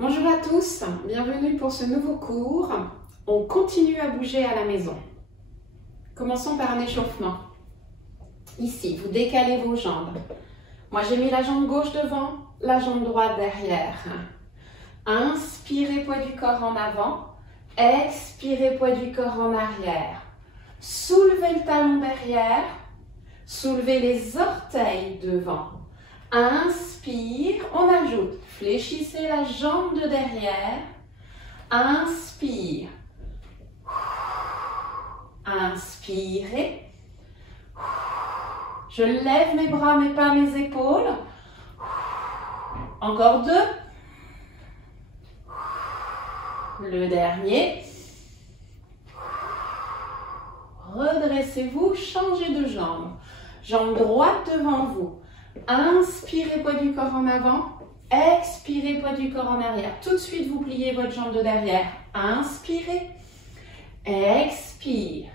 Bonjour à tous, bienvenue pour ce nouveau cours. On continue à bouger à la maison. Commençons par un échauffement. Ici, vous décalez vos jambes. Moi, j'ai mis la jambe gauche devant, la jambe droite derrière. Inspirez, poids du corps en avant. Expirez, poids du corps en arrière. Soulevez le talon derrière. Soulevez les orteils devant. Inspire, on ajoute. Fléchissez la jambe de derrière. Inspire. Inspirez. Je lève mes bras, mais pas mes épaules. Encore 2. Le dernier. Redressez-vous, changez de jambe. Jambe droite devant vous. Inspirez, poids du corps en avant. Expirez, poids du corps en arrière. Tout de suite, vous pliez votre jambe de derrière. Inspirez. Expire.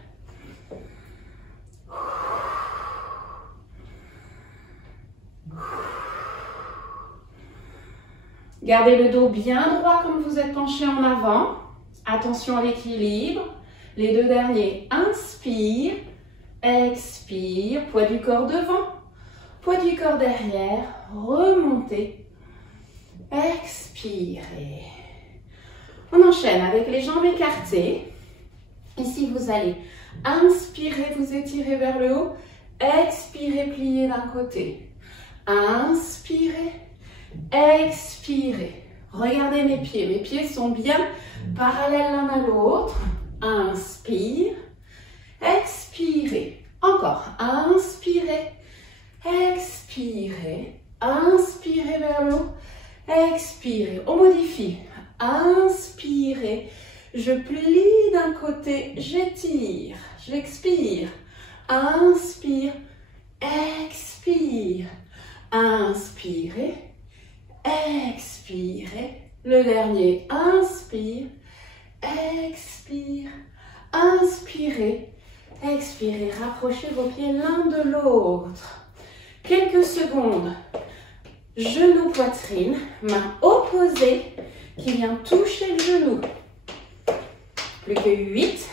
Gardez le dos bien droit comme vous êtes penché en avant. Attention à l'équilibre. Les 2 derniers. Inspire. Expire. Poids du corps devant. Poids du corps derrière. Remontez. Expirez. On enchaîne avec les jambes écartées. Ici, vous allez inspirer, vous étirez vers le haut. Expirez, pliez d'un côté. Inspirez. Expirez. Regardez mes pieds. Mes pieds sont bien parallèles l'un à l'autre. Inspire. Expirez. Encore. Inspirez. Expirez. Inspirez vers le haut. Expirez. On modifie. Inspirez. Je plie d'un côté. J'étire. J'expire. Inspire. Expire. Inspirez. Expirez. Le dernier. Inspire. Expire. Inspirez. Expirez. Rapprochez vos pieds l'un de l'autre. Quelques secondes. Genou, poitrine. Main opposée qui vient toucher le genou. Plus que 8.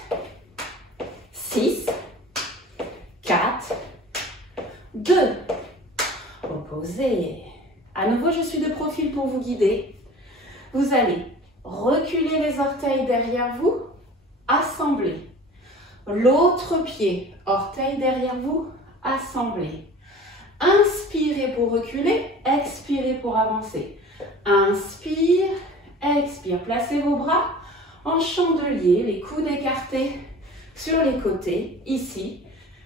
6. 4. 2. Opposé. À nouveau, je suis de profil pour vous guider. Vous allez reculer les orteils derrière vous. Assembler. L'autre pied, orteil derrière vous. Assembler. Inspirez pour reculer. Expirez pour avancer. Inspire. Expire. Placez vos bras en chandelier. Les coudes écartés sur les côtés. Ici.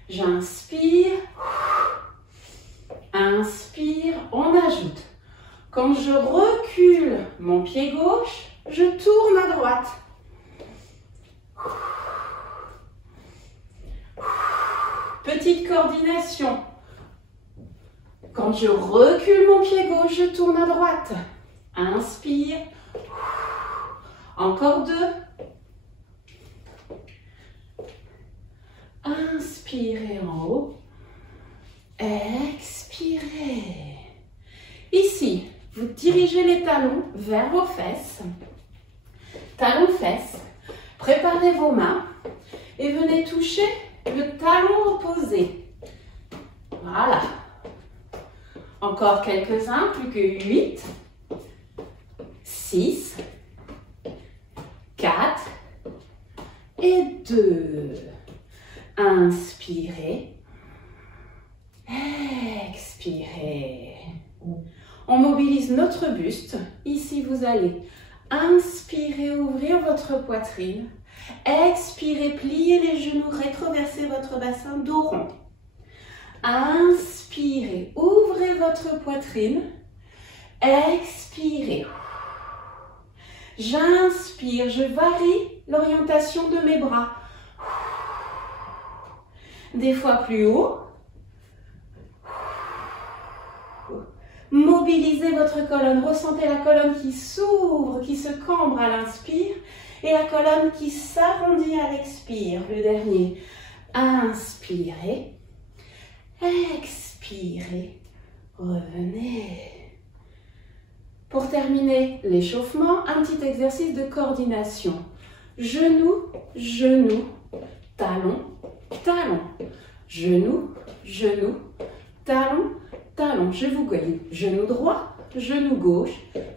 J'inspire. Inspire, on ajoute. Quand je recule mon pied gauche, je tourne à droite. Petite coordination. Quand je recule mon pied gauche, je tourne à droite. Inspire. Encore 2. Inspirez en haut. Expirez. Ici, vous dirigez les talons vers vos fesses. Talons, fesses. Préparez vos mains et venez toucher le talon opposé. Voilà. Encore quelques-uns, plus que 8. 6. 4. Et 2. Inspirez. Expirez. On mobilise notre buste. Ici, vous allez inspirer, ouvrir votre poitrine. Expirez, pliez les genoux, rétroversez votre bassin, dos rond. Inspirez, ouvrez votre poitrine. Expirez. J'inspire, je varie l'orientation de mes bras. Des fois plus haut. Mobilisez votre colonne, ressentez la colonne qui s'ouvre, qui se cambre à l'inspire et la colonne qui s'arrondit à l'expire. Le dernier, inspirez, expirez, revenez. Pour terminer l'échauffement, un petit exercice de coordination. Genou, genou, talon, talon. Genou, genou, talon, talon. Je vous guide. Genou droit, genou gauche,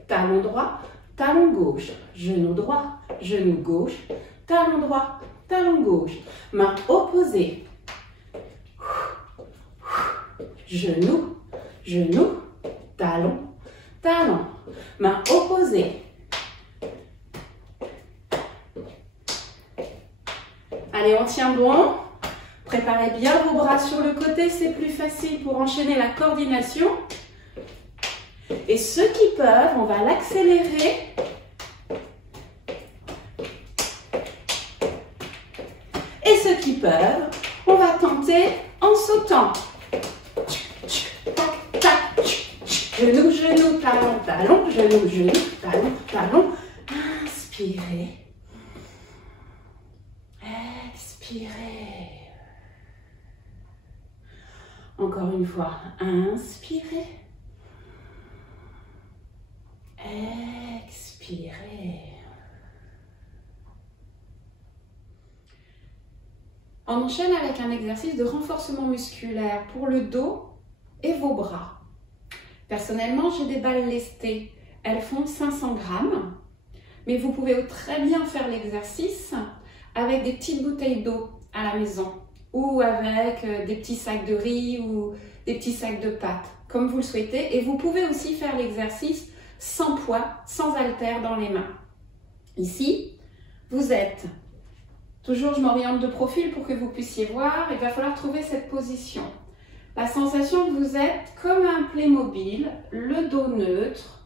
talon droit, talon gauche. Genou droit, genou gauche, talon droit, talon gauche. Main opposée. Genou, genou, talon, talon. Main opposée. Allez, on tient bon. Préparez bien vos bras sur le côté, c'est plus facile pour enchaîner la coordination. Et ceux qui peuvent, on va l'accélérer. Et ceux qui peuvent, on va tenter en sautant. Tac, tac, genou, genou, talon, talon, genou, genou, talon, talon. Inspirez. Expirez. Encore une fois, inspirez. Expirez. On enchaîne avec un exercice de renforcement musculaire pour le dos et vos bras. Personnellement, j'ai des balles lestées. Elles font 500 grammes. Mais vous pouvez très bien faire l'exercice avec des petites bouteilles d'eau à la maison ou avec des petits sacs de riz ou des petits sacs de pâtes, comme vous le souhaitez. Et vous pouvez aussi faire l'exercice sans poids, sans haltères dans les mains. Ici, vous êtes, toujours je m'oriente de profil pour que vous puissiez voir, il va falloir trouver cette position. La sensation que vous êtes comme un Playmobil, le dos neutre,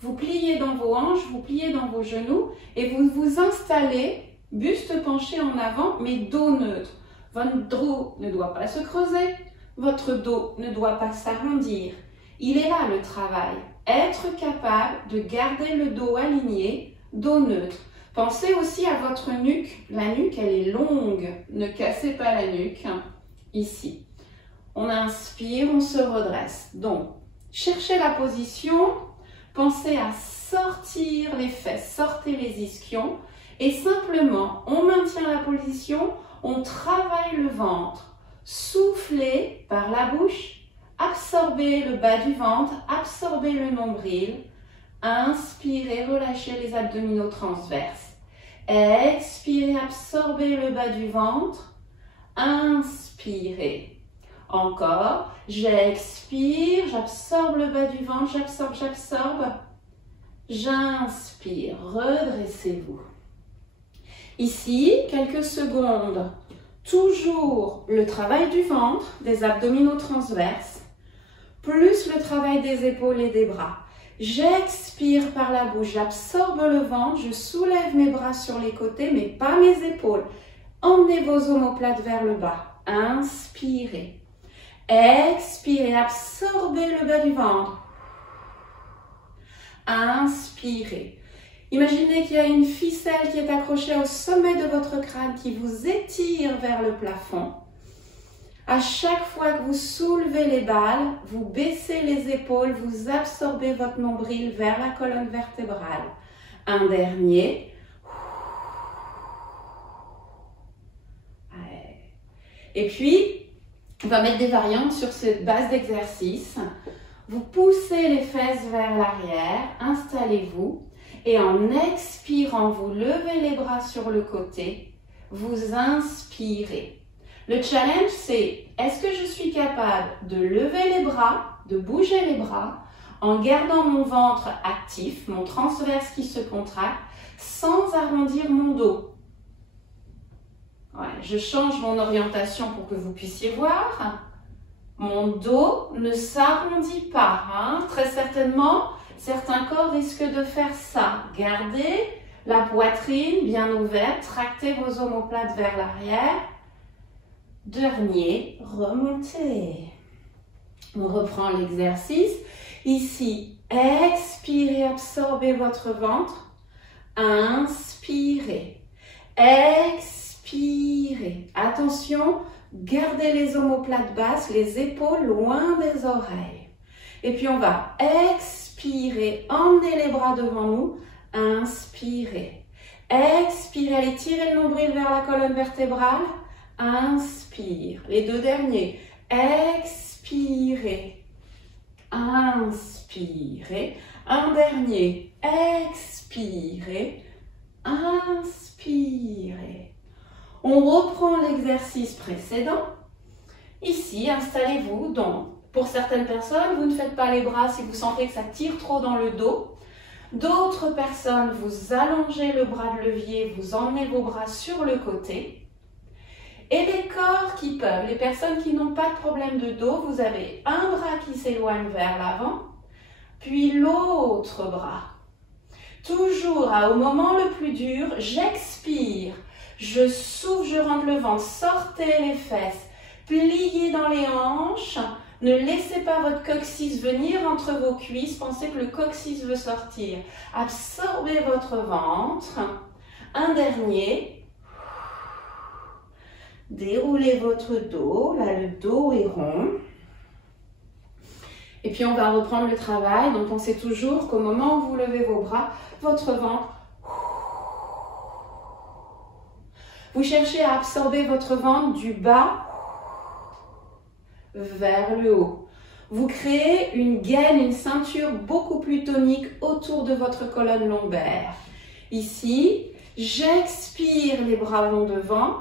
vous pliez dans vos hanches, vous pliez dans vos genoux et vous vous installez, buste penché en avant, mais dos neutre. Votre dos ne doit pas se creuser, votre dos ne doit pas s'arrondir. Il est là le travail. Être capable de garder le dos aligné, dos neutre. Pensez aussi à votre nuque. La nuque, elle est longue. Ne cassez pas la nuque. Ici. On inspire, on se redresse. Donc, cherchez la position. Pensez à sortir les fesses, sortez les ischions. Et simplement, on maintient la position, on travaille le ventre. Soufflez par la bouche, absorbez le bas du ventre, absorbez le nombril. Inspirez, relâchez les abdominaux transverses. Expirez, absorbez le bas du ventre. Inspirez. Encore, j'expire, j'absorbe le bas du ventre, j'absorbe, j'absorbe. J'inspire, redressez-vous. Ici, quelques secondes, toujours le travail du ventre, des abdominaux transverses, plus le travail des épaules et des bras. J'expire par la bouche, j'absorbe le ventre, je soulève mes bras sur les côtés, mais pas mes épaules. Emmenez vos omoplates vers le bas. Inspirez. Expirez, absorbez le bas du ventre. Inspirez. Imaginez qu'il y a une ficelle qui est accrochée au sommet de votre crâne qui vous étire vers le plafond. À chaque fois que vous soulevez les balles, vous baissez les épaules, vous absorbez votre nombril vers la colonne vertébrale. Un dernier. Et puis, on va mettre des variantes sur cette base d'exercice. Vous poussez les fesses vers l'arrière, installez-vous. Et en expirant, vous levez les bras sur le côté, vous inspirez. Le challenge, c'est est-ce que je suis capable de lever les bras, de bouger les bras, en gardant mon ventre actif, mon transverse qui se contracte, sans arrondir mon dos. Ouais, je change mon orientation pour que vous puissiez voir. Mon dos ne s'arrondit pas, hein. Très certainement. Certains corps risquent de faire ça. Gardez la poitrine bien ouverte, tractez vos omoplates vers l'arrière. Dernier, remontez. On reprend l'exercice. Ici, expirez, absorbez votre ventre. Inspirez. Expirez. Attention, gardez les omoplates basses, les épaules loin des oreilles. Et puis on va expirer. expirez, emmenez les bras devant nous, inspirez. Expirez, allez tirer le nombril vers la colonne vertébrale, inspire. Les deux derniers, expirez, inspirez. Un dernier, expirez, inspirez. On reprend l'exercice précédent. Ici, installez-vous. Donc, pour certaines personnes, vous ne faites pas les bras si vous sentez que ça tire trop dans le dos. D'autres personnes, vous allongez le bras de levier, vous emmenez vos bras sur le côté. Et les corps qui peuvent, les personnes qui n'ont pas de problème de dos, vous avez un bras qui s'éloigne vers l'avant, puis l'autre bras. Toujours au moment le plus dur, j'expire, je souffle, je rentre le ventre, sortez les fesses, pliez dans les hanches, ne laissez pas votre coccyx venir entre vos cuisses, pensez que le coccyx veut sortir. Absorbez votre ventre. Un dernier. Déroulez votre dos, là le dos est rond. Et puis on va reprendre le travail, donc pensez toujours qu'au moment où vous levez vos bras, votre ventre, vous cherchez à absorber votre ventre du bas vers le haut. Vous créez une gaine, une ceinture beaucoup plus tonique autour de votre colonne lombaire. Ici, j'expire, les bras vont devant.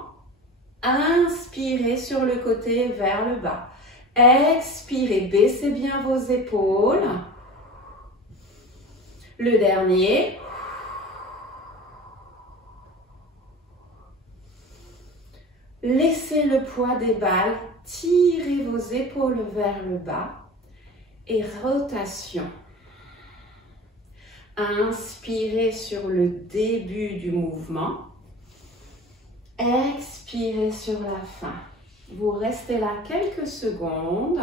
Inspirez sur le côté vers le bas. Expirez, baissez bien vos épaules. Le dernier. Laissez le poids des balles, tirez vos épaules vers le bas et rotation. Inspirez sur le début du mouvement. Expirez sur la fin. Vous restez là quelques secondes.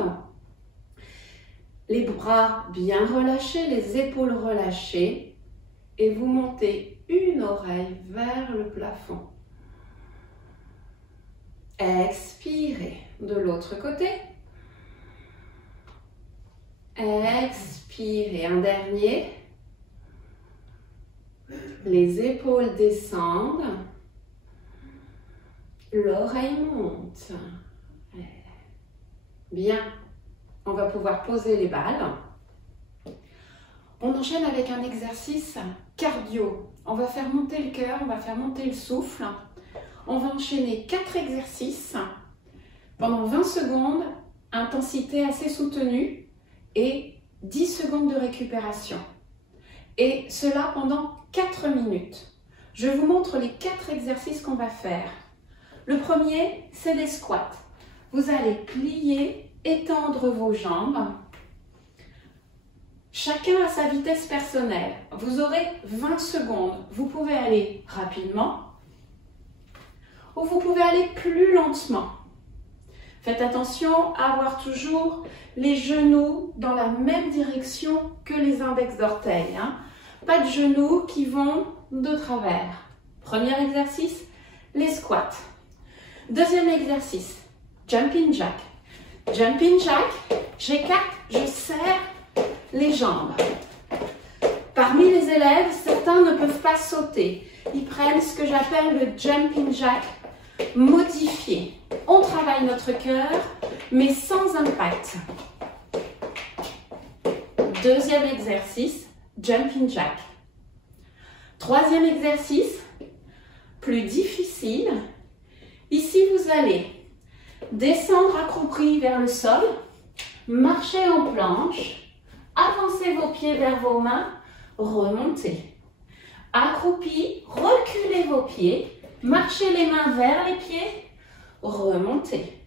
Les bras bien relâchés, les épaules relâchées. Et vous montez une oreille vers le plafond. Expirez de l'autre côté. Expirez. Un dernier. Les épaules descendent. L'oreille monte. Bien. On va pouvoir poser les balles. On enchaîne avec un exercice cardio. On va faire monter le cœur, on va faire monter le souffle. On va enchaîner 4 exercices pendant 20 secondes, intensité assez soutenue et 10 secondes de récupération. Et cela pendant 4 minutes. Je vous montre les 4 exercices qu'on va faire. Le premier, c'est des squats. Vous allez plier, étendre vos jambes. Chacun à sa vitesse personnelle. Vous aurez 20 secondes. Vous pouvez aller rapidement ou vous pouvez aller plus lentement. Faites attention à avoir toujours les genoux dans la même direction que les index d'orteils. Pas de genoux qui vont de travers. Premier exercice, les squats. Deuxième exercice, jumping jack. Jumping jack, j'écarte, je serre les jambes. Parmi les élèves, certains ne peuvent pas sauter. Ils prennent ce que j'appelle le jumping jack modifié. On travaille notre cœur, mais sans impact. Deuxième exercice, jumping jack. Troisième exercice, plus difficile. Ici, vous allez descendre accroupi vers le sol, marcher en planche, avancer vos pieds vers vos mains, remonter. Accroupi, reculez vos pieds, marchez les mains vers les pieds, remontez.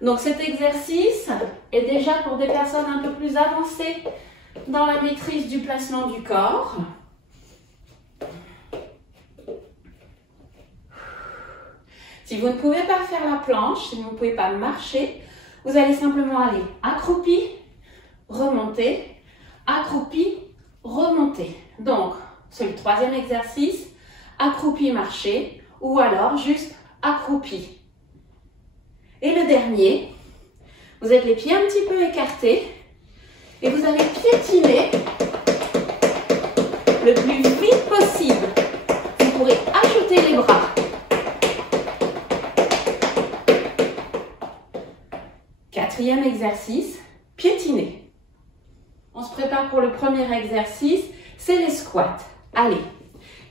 Donc cet exercice est déjà pour des personnes un peu plus avancées dans la maîtrise du placement du corps. Si vous ne pouvez pas faire la planche, si vous ne pouvez pas marcher, vous allez simplement aller accroupi, remonter, accroupi, remonter. Donc, c'est le troisième exercice, accroupi, marcher, ou alors juste accroupi. Et le dernier, vous êtes les pieds un petit peu écartés et vous allez piétiner le plus vite possible. Vous pourrez ajouter les bras. Quatrième exercice, piétiner. On se prépare pour le premier exercice, c'est les squats. Allez,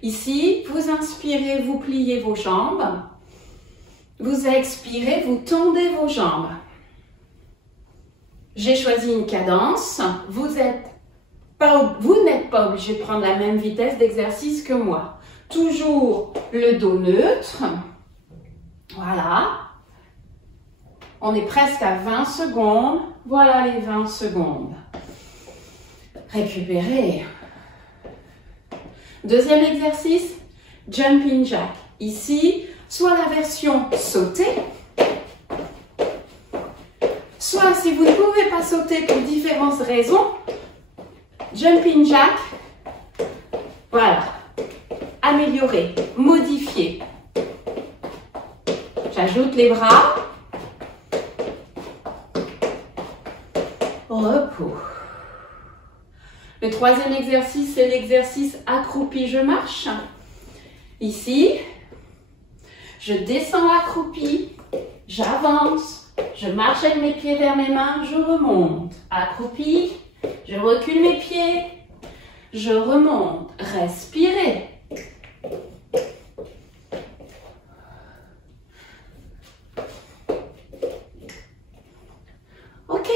ici, vous inspirez, vous pliez vos jambes. Vous expirez, vous tendez vos jambes. J'ai choisi une cadence. Vous n'êtes pas obligé de prendre la même vitesse d'exercice que moi. Toujours le dos neutre. Voilà. On est presque à 20 secondes. Voilà les 20 secondes. Récupérez. Deuxième exercice, jumping jack. Ici, soit la version sautée, soit si vous ne pouvez pas sauter pour différentes raisons, jumping jack, voilà, améliorer, modifier. J'ajoute les bras, repos. Le troisième exercice, c'est l'exercice accroupi, je marche. Ici, je descends accroupi, j'avance, je marche avec mes pieds vers mes mains, je remonte. Accroupi, je recule mes pieds, je remonte. Respirez. Ok,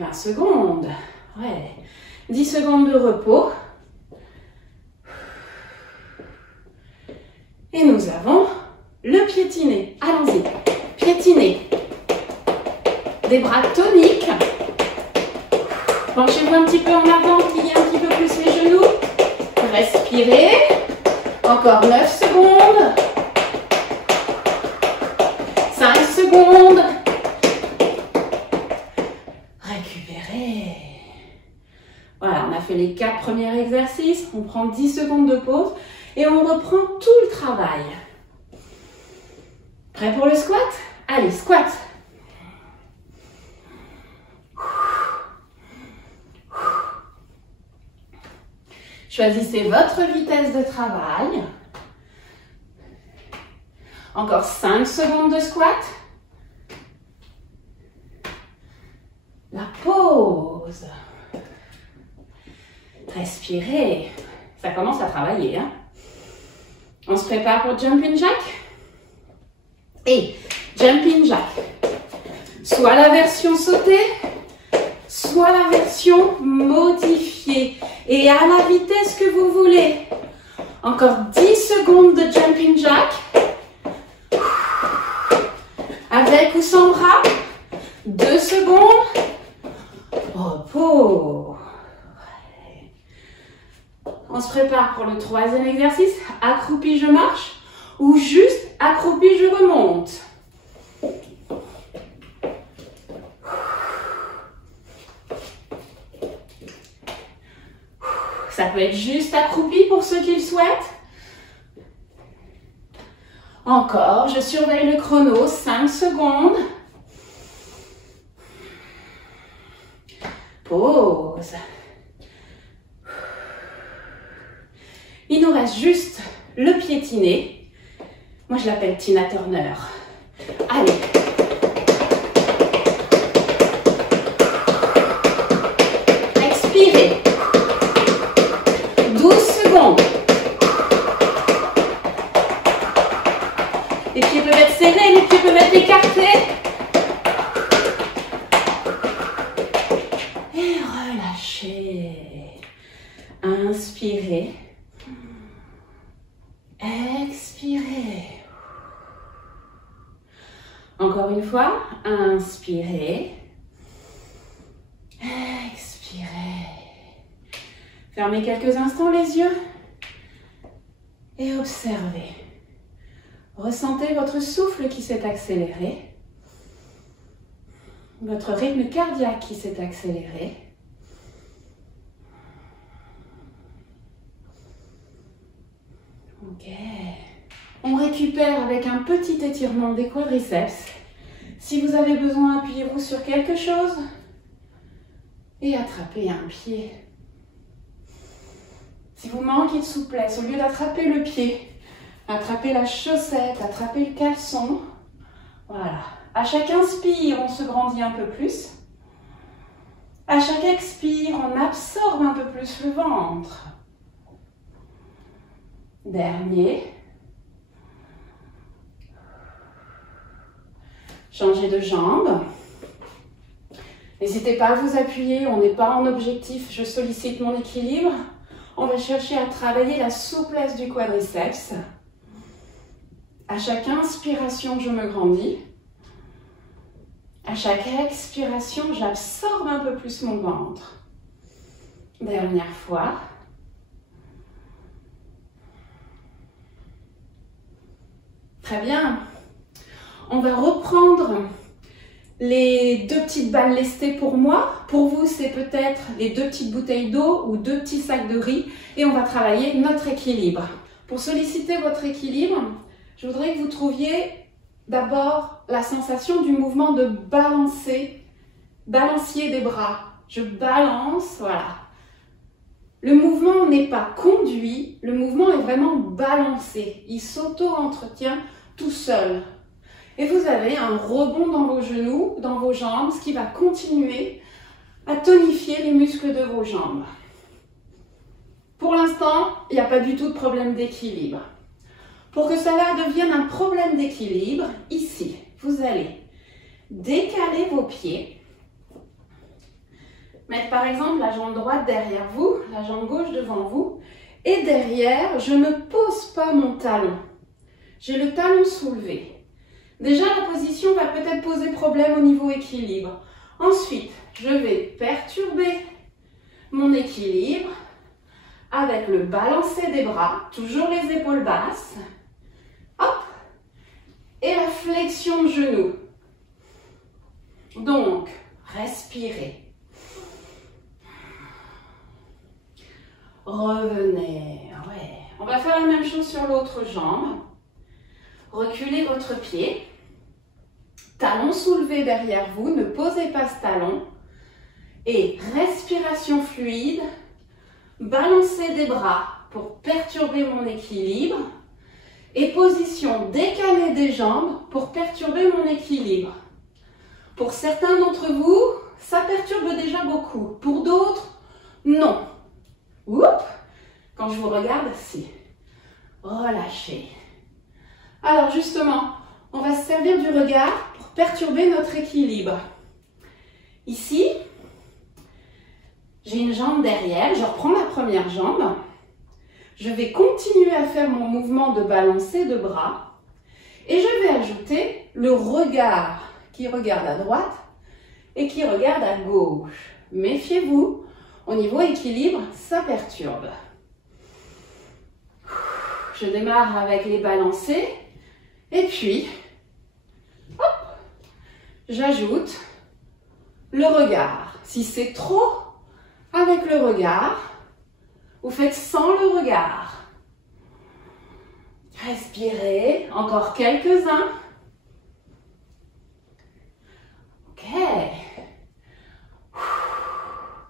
20 secondes. Ouais. 10 secondes de repos. Et nous avons le piétiné. Allons-y. Piétiner. Des bras toniques. Penchez-vous un petit peu en avant, pliez un petit peu plus les genoux. Respirez. Encore 9 secondes. 5 secondes. Récupérez. Voilà, on a fait les 4 premiers exercices. On prend 10 secondes de pause et on reprend tout le travail. Prêt pour le squat? Allez, squat. Choisissez votre vitesse de travail. Encore 5 secondes de squat. La pause. Respirez. Ça commence à travailler, hein? On se prépare pour jumping jack. Et jumping jack. Soit la version sautée, soit la version modifiée. Et à la vitesse que vous voulez. Encore 10 secondes de jumping jack. Avec ou sans bras. 2 secondes. Repos. On se prépare pour le troisième exercice. Accroupi, je marche. Ou juste accroupi, je remonte. Ça peut être juste accroupi pour ceux qui le souhaitent. Encore, je surveille le chrono. 5 secondes. Pause. Il nous reste juste le piétiné. Moi, je l'appelle Tina Turner. Allez. Expirez. 12 secondes. Les pieds peuvent être serrés, les pieds peuvent être écartés. Et relâchez. Inspirez. Expirez. Encore une fois, inspirez. Expirez. Fermez quelques instants les yeux et observez. Ressentez votre souffle qui s'est accéléré, votre rythme cardiaque qui s'est accéléré. Ok. On récupère avec un petit étirement des quadriceps. Si vous avez besoin, appuyez-vous sur quelque chose et attrapez un pied. Si vous manquez de souplesse, au lieu d'attraper le pied, attraper la chaussette, attraper le caleçon, voilà. À chaque inspire, on se grandit un peu plus. À chaque expire, on absorbe un peu plus le ventre. Dernier. Changez de jambe. N'hésitez pas à vous appuyer, on n'est pas en objectif, je sollicite mon équilibre. On va chercher à travailler la souplesse du quadriceps. À chaque inspiration, je me grandis. À chaque expiration, j'absorbe un peu plus mon ventre. Dernière fois. Très bien. On va reprendre les 2 petites balles lestées pour moi. Pour vous, c'est peut-être les 2 petites bouteilles d'eau ou 2 petits sacs de riz. Et on va travailler notre équilibre. Pour solliciter votre équilibre, je voudrais que vous trouviez d'abord la sensation du mouvement de balancier des bras. Je balance, voilà. Le mouvement n'est pas conduit, le mouvement est vraiment balancé. Il s'auto-entretient tout seul. Et vous avez un rebond dans vos genoux, dans vos jambes, ce qui va continuer à tonifier les muscles de vos jambes. Pour l'instant, il n'y a pas du tout de problème d'équilibre. Pour que cela devienne un problème d'équilibre, ici, vous allez décaler vos pieds. Mettre par exemple la jambe droite derrière vous, la jambe gauche devant vous. Et derrière, je ne pose pas mon talon. J'ai le talon soulevé. Déjà, la position va peut-être poser problème au niveau équilibre. Ensuite, je vais perturber mon équilibre avec le balancé des bras, toujours les épaules basses. Hop! Et la flexion de genou. Donc, respirez. Revenez. Ouais. On va faire la même chose sur l'autre jambe. Reculez votre pied. Talon soulevé derrière vous, ne posez pas ce talon. Et respiration fluide, balancez des bras pour perturber mon équilibre. Et position décalée des jambes pour perturber mon équilibre. Pour certains d'entre vous, ça perturbe déjà beaucoup. Pour d'autres, non. Oups, quand je vous regarde, si. Relâchez. Alors justement, on va se servir du regard pour perturber notre équilibre. Ici, j'ai une jambe derrière, je reprends ma première jambe. Je vais continuer à faire mon mouvement de balancer de bras et je vais ajouter le regard qui regarde à droite et qui regarde à gauche. Méfiez-vous, au niveau équilibre, ça perturbe. Je démarre avec les balancés et puis, hop, j'ajoute le regard. Si c'est trop, avec le regard, vous faites sans le regard. Respirez, encore quelques-uns. Ok.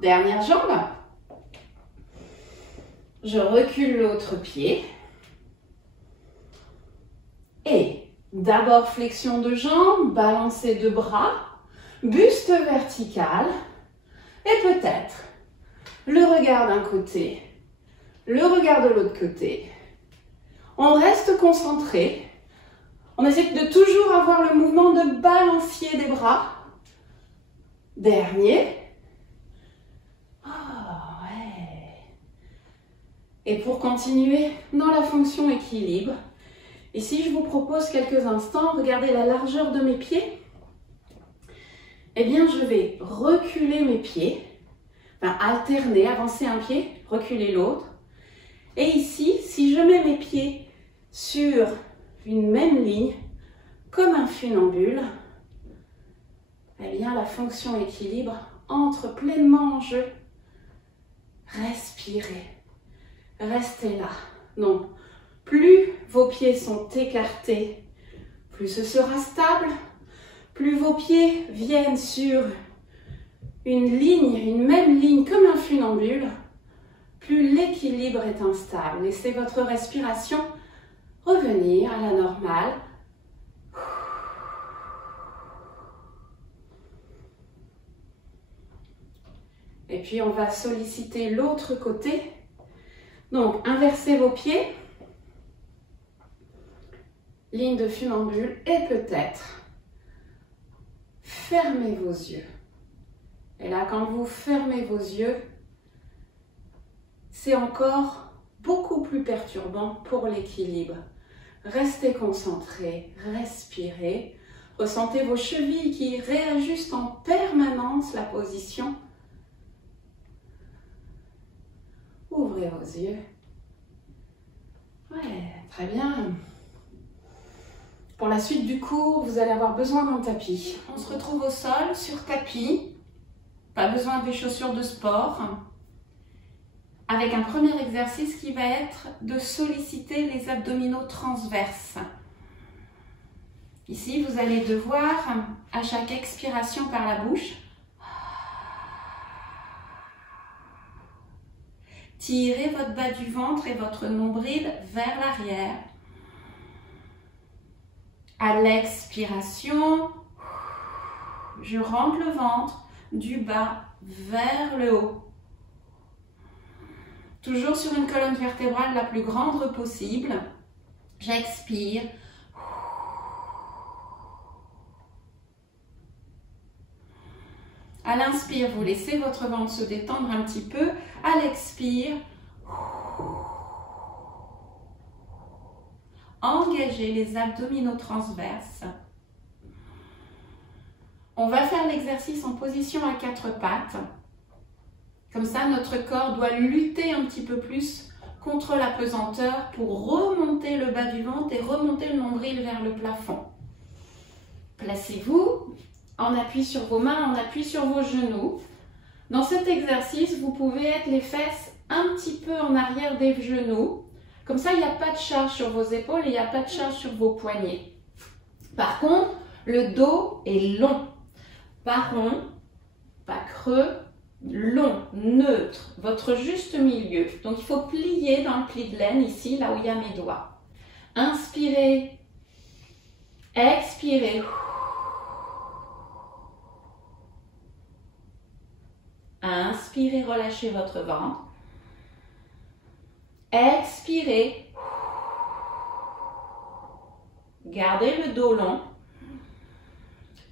Dernière jambe. Je recule l'autre pied. Et d'abord flexion de jambes, balancez de bras, buste vertical. Et peut-être le regard d'un côté, le regard de l'autre côté. On reste concentré. On essaie de toujours avoir le mouvement de balancier des bras. Dernier. Oh, ouais. Et pour continuer dans la fonction équilibre, ici je vous propose quelques instants, regardez la largeur de mes pieds. Eh bien, je vais reculer mes pieds, enfin alterner, avancer un pied, reculer l'autre. Et ici, si je mets mes pieds sur une même ligne, comme un funambule, eh bien la fonction équilibre entre pleinement en jeu. Respirez, restez là. Donc, plus vos pieds sont écartés, plus ce sera stable, plus vos pieds viennent sur une ligne, une même ligne comme un funambule, plus l'équilibre est instable. Laissez votre respiration revenir à la normale. Et puis on va solliciter l'autre côté. Donc inversez vos pieds. Ligne de funambule et peut-être fermez vos yeux. Et là, quand vous fermez vos yeux, c'est encore beaucoup plus perturbant pour l'équilibre. Restez concentrés, respirez. Ressentez vos chevilles qui réajustent en permanence la position. Ouvrez vos yeux. Ouais, très bien. Pour la suite du cours, vous allez avoir besoin d'un tapis. On se retrouve au sol, sur tapis. Pas besoin des chaussures de sport. Avec un premier exercice qui va être de solliciter les abdominaux transverses. Ici, vous allez devoir, à chaque expiration par la bouche, tirer votre bas du ventre et votre nombril vers l'arrière. À l'expiration, je rentre le ventre du bas vers le haut. Toujours sur une colonne vertébrale la plus grande possible. J'expire. À l'inspire, vous laissez votre ventre se détendre un petit peu. À l'expire, engagez les abdominaux transverses. On va faire l'exercice en position à 4 pattes. Comme ça, notre corps doit lutter un petit peu plus contre la pesanteur pour remonter le bas du ventre et remonter le nombril vers le plafond. Placez-vous en appui sur vos mains, en appui sur vos genoux. Dans cet exercice, vous pouvez être les fesses un petit peu en arrière des genoux. Comme ça, il n'y a pas de charge sur vos épaules et il n'y a pas de charge sur vos poignets. Par contre, le dos est long. Pas rond, pas creux, long, neutre, votre juste milieu. Donc, il faut plier dans le pli de laine, ici, là où il y a mes doigts. Inspirez, expirez. Inspirez, relâchez votre ventre. Expirez. Gardez le dos long.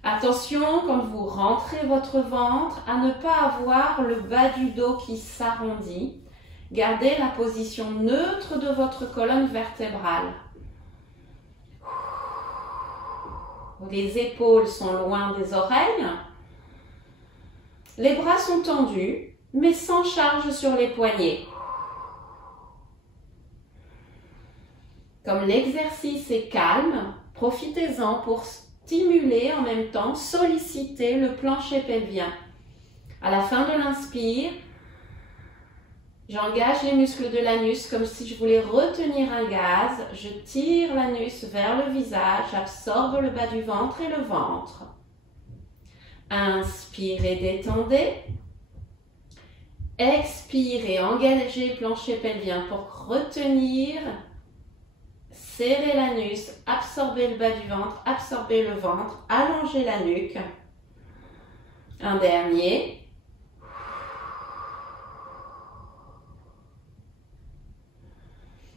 Attention, quand vous rentrez votre ventre, à ne pas avoir le bas du dos qui s'arrondit. Gardez la position neutre de votre colonne vertébrale. Les épaules sont loin des oreilles. Les bras sont tendus, mais sans charge sur les poignets. Comme l'exercice est calme, profitez-en pour stimuler en même temps, solliciter le plancher pelvien. À la fin de l'inspire, j'engage les muscles de l'anus comme si je voulais retenir un gaz. Je tire l'anus vers le visage, j'absorbe le bas du ventre et le ventre. Inspirez, détendez. Expirez, engagez le plancher pelvien pour retenir. Serrez l'anus, absorbez le bas du ventre, absorbez le ventre, allongez la nuque. Un dernier.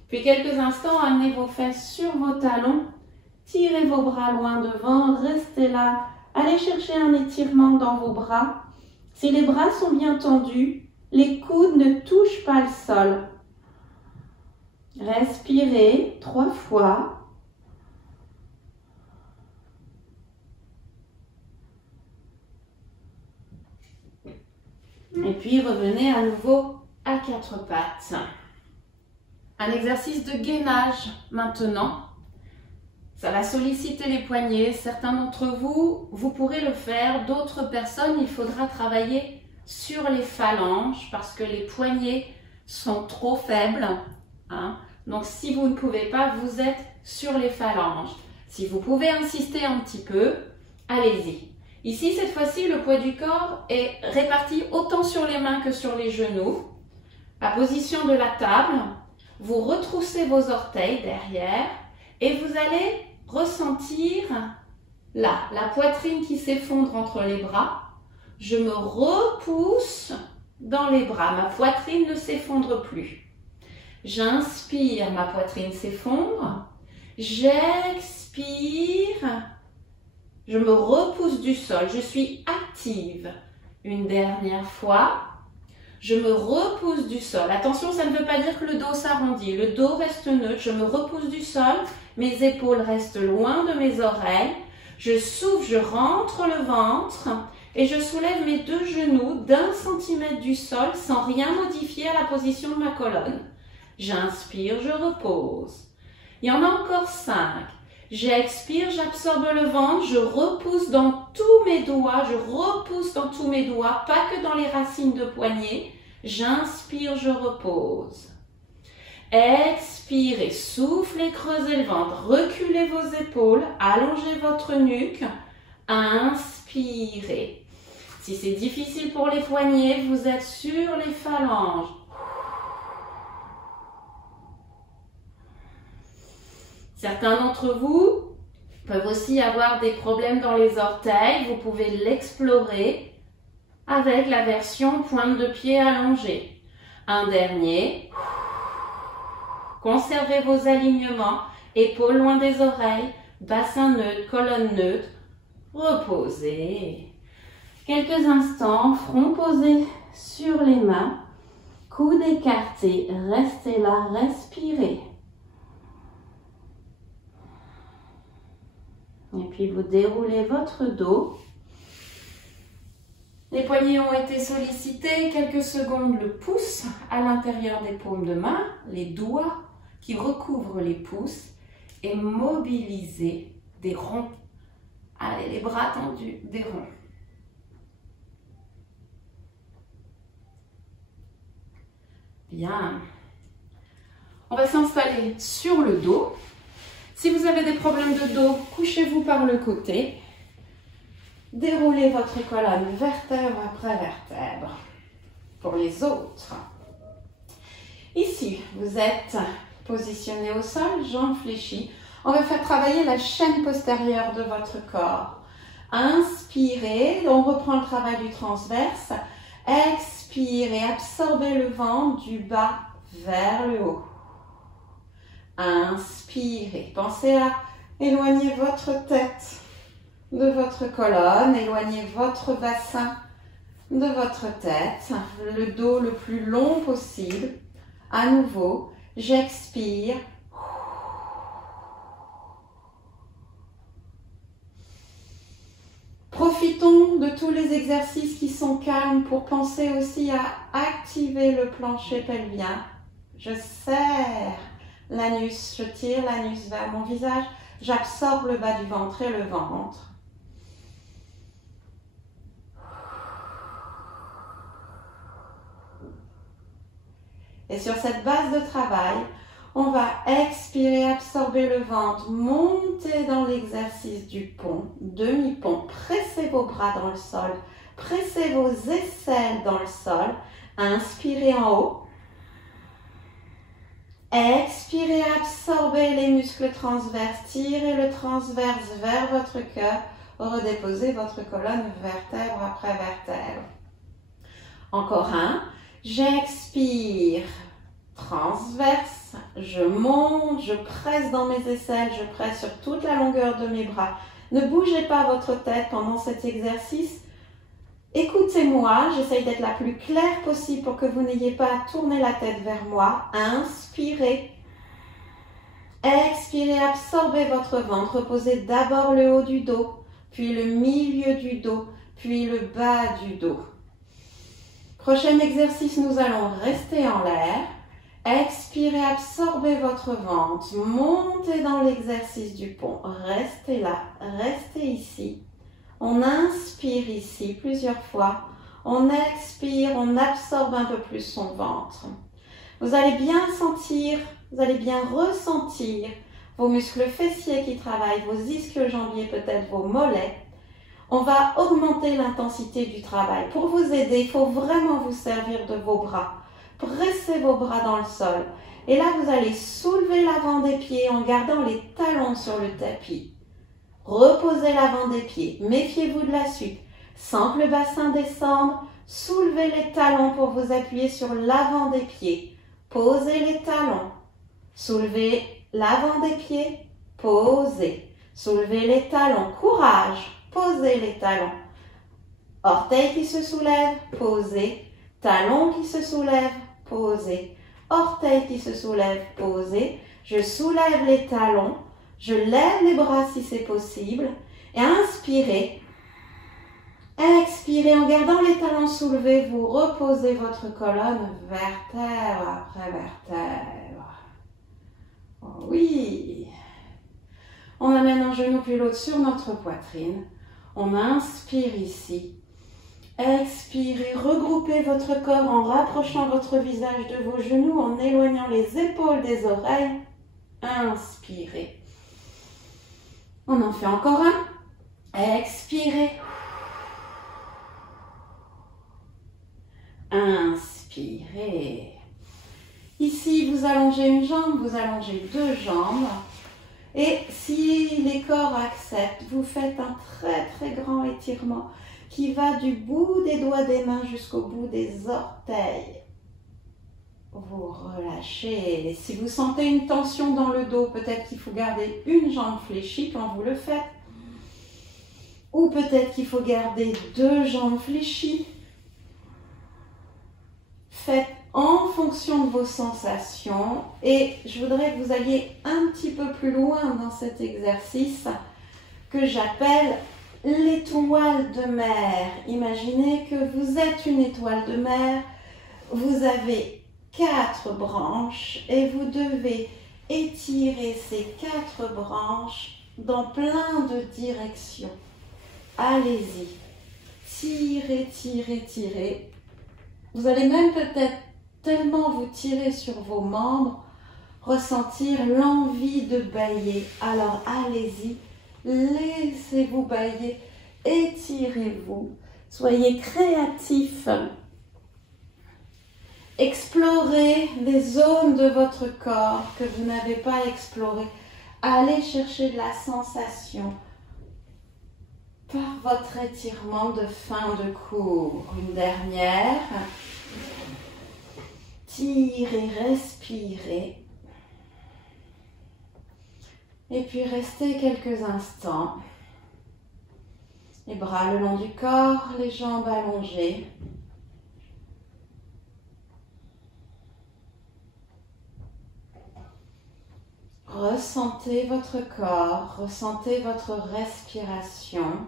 Puis quelques instants, amenez vos fesses sur vos talons, tirez vos bras loin devant, restez là. Allez chercher un étirement dans vos bras. Si les bras sont bien tendus, les coudes ne touchent pas le sol. Respirez 3 fois. Et puis revenez à nouveau à 4 pattes. Un exercice de gainage maintenant. Ça va solliciter les poignets. Certains d'entre vous, vous pourrez le faire. D'autres personnes, il faudra travailler sur les phalanges parce que les poignets sont trop faibles. Hein? Donc, si vous ne pouvez pas, vous êtes sur les phalanges. Si vous pouvez insister un petit peu, allez-y. Ici, cette fois-ci, le poids du corps est réparti autant sur les mains que sur les genoux. la position de la table, vous retroussez vos orteils derrière et vous allez ressentir là, la poitrine qui s'effondre entre les bras. Je me repousse dans les bras, ma poitrine ne s'effondre plus. J'inspire, ma poitrine s'effondre. J'expire, je me repousse du sol, je suis active. Une dernière fois, je me repousse du sol. Attention, ça ne veut pas dire que le dos s'arrondit. Le dos reste neutre, je me repousse du sol. Mes épaules restent loin de mes oreilles. Je souffle, je rentre le ventre et je soulève mes deux genoux d'1 centimètre du sol sans rien modifier à la position de ma colonne. J'inspire, je repose. Il y en a encore 5. J'expire, j'absorbe le ventre, je repousse dans tous mes doigts, pas que dans les racines de poignet. J'inspire, je repose. Expirez, soufflez, creusez le ventre, reculez vos épaules, allongez votre nuque. Inspirez. Si c'est difficile pour les poignets, vous êtes sur les phalanges. Certains d'entre vous peuvent aussi avoir des problèmes dans les orteils. Vous pouvez l'explorer avec la version pointe de pied allongée. Un dernier. Conservez vos alignements, épaules loin des oreilles, bassin neutre, colonne neutre. Reposez. Quelques instants, front posé sur les mains, coudes écartés. Restez là, respirez. Et puis vous déroulez votre dos. Les poignets ont été sollicités. Quelques secondes, le pouce à l'intérieur des paumes de main, les doigts qui recouvrent les pouces et mobilisez des ronds. Allez, les bras tendus, des ronds. Bien. On va s'installer sur le dos. Si vous avez des problèmes de dos, couchez-vous par le côté. Déroulez votre colonne vertèbre après vertèbre. Pour les autres. Ici, vous êtes positionné au sol, jambes fléchies. On va faire travailler la chaîne postérieure de votre corps. Inspirez, on reprend le travail du transverse. Expirez, absorbez le vent du bas vers le haut. Inspirez. Pensez à éloigner votre tête de votre colonne, éloignez votre bassin de votre tête, le dos le plus long possible. À nouveau, j'expire. Profitons de tous les exercices qui sont calmes pour penser aussi à activer le plancher pelvien. Je serre l'anus, je tire l'anus vers mon visage, j'absorbe le bas du ventre et le ventre. Et sur cette base de travail, on va expirer, absorber le ventre, monter dans l'exercice du pont, demi-pont. Pressez vos bras dans le sol, pressez vos aisselles dans le sol. Inspirez en haut. Expirez, absorbez les muscles transverses, tirez le transverse vers votre cœur, redéposez votre colonne vertèbre après vertèbre. Encore un. J'expire, transverse, je monte, je presse dans mes aisselles, je presse sur toute la longueur de mes bras. Ne bougez pas votre tête pendant cet exercice. Écoutez-moi, j'essaye d'être la plus claire possible pour que vous n'ayez pas à tourner la tête vers moi. Inspirez. Expirez, absorbez votre ventre. Reposez d'abord le haut du dos, puis le milieu du dos, puis le bas du dos. Prochain exercice, nous allons rester en l'air. Expirez, absorbez votre ventre. Montez dans l'exercice du pont. Restez là, restez ici. On inspire ici plusieurs fois. On expire, on absorbe un peu plus son ventre. Vous allez bien sentir, vous allez bien ressentir vos muscles fessiers qui travaillent, vos ischio-jambiers, peut-être vos mollets. On va augmenter l'intensité du travail. Pour vous aider, il faut vraiment vous servir de vos bras. pressez vos bras dans le sol. Et là, vous allez soulever l'avant des pieds en gardant les talons sur le tapis. Reposez l'avant des pieds. Méfiez-vous de la suite. Sans que le bassin descende, soulevez les talons pour vous appuyer sur l'avant des pieds. Posez les talons. Soulevez l'avant des pieds. Posez. Soulevez les talons. Courage. Posez les talons. Orteils qui se soulèvent. Posez. Talons qui se soulèvent. Posez. Orteils qui se soulèvent. Posez. Je soulève les talons. Je lève les bras si c'est possible. Et inspirez. Expirez en gardant les talons soulevés. Vous reposez votre colonne vertèbre après vertèbre. Oh oui. On amène un genou puis l'autre sur notre poitrine. On inspire ici. Expirez. Regroupez votre corps en rapprochant votre visage de vos genoux, en éloignant les épaules des oreilles. Inspirez. On en fait encore un. Expirez. Inspirez. Ici, vous allongez une jambe, vous allongez deux jambes. Et si les corps acceptent, vous faites un très très grand étirement qui va du bout des doigts des mains jusqu'au bout des orteils. Vous relâchez. Et si vous sentez une tension dans le dos, peut-être qu'il faut garder une jambe fléchie quand vous le faites. Ou peut-être qu'il faut garder deux jambes fléchies. Faites en fonction de vos sensations. Et je voudrais que vous alliez un petit peu plus loin dans cet exercice que j'appelle l'étoile de mer. Imaginez que vous êtes une étoile de mer. Vous avez 4 branches et vous devez étirer ces 4 branches dans plein de directions. Allez-y. Tirez, tirez, tirez. Vous allez même peut-être tellement vous tirer sur vos membres, ressentir l'envie de bâiller. Alors allez-y, laissez-vous bâiller, étirez-vous, soyez créatifs. Explorez des zones de votre corps que vous n'avez pas explorées. Allez chercher de la sensation par votre étirement de fin de cours. Une dernière. Tirez, respirez. Et puis restez quelques instants. Les bras le long du corps, les jambes allongées. Ressentez votre corps, ressentez votre respiration.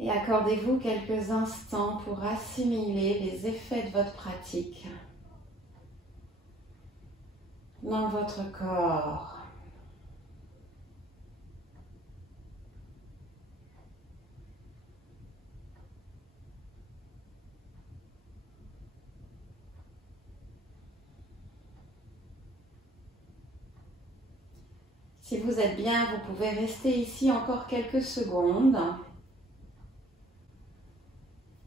Et accordez-vous quelques instants pour assimiler les effets de votre pratique dans votre corps. Si vous êtes bien, vous pouvez rester ici encore quelques secondes.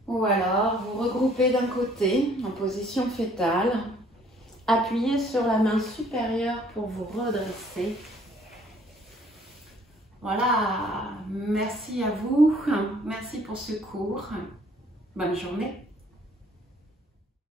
Ou alors, vous regroupez d'un côté, en position fétale. Appuyez sur la main supérieure pour vous redresser. Voilà, merci à vous. Merci pour ce cours. Bonne journée.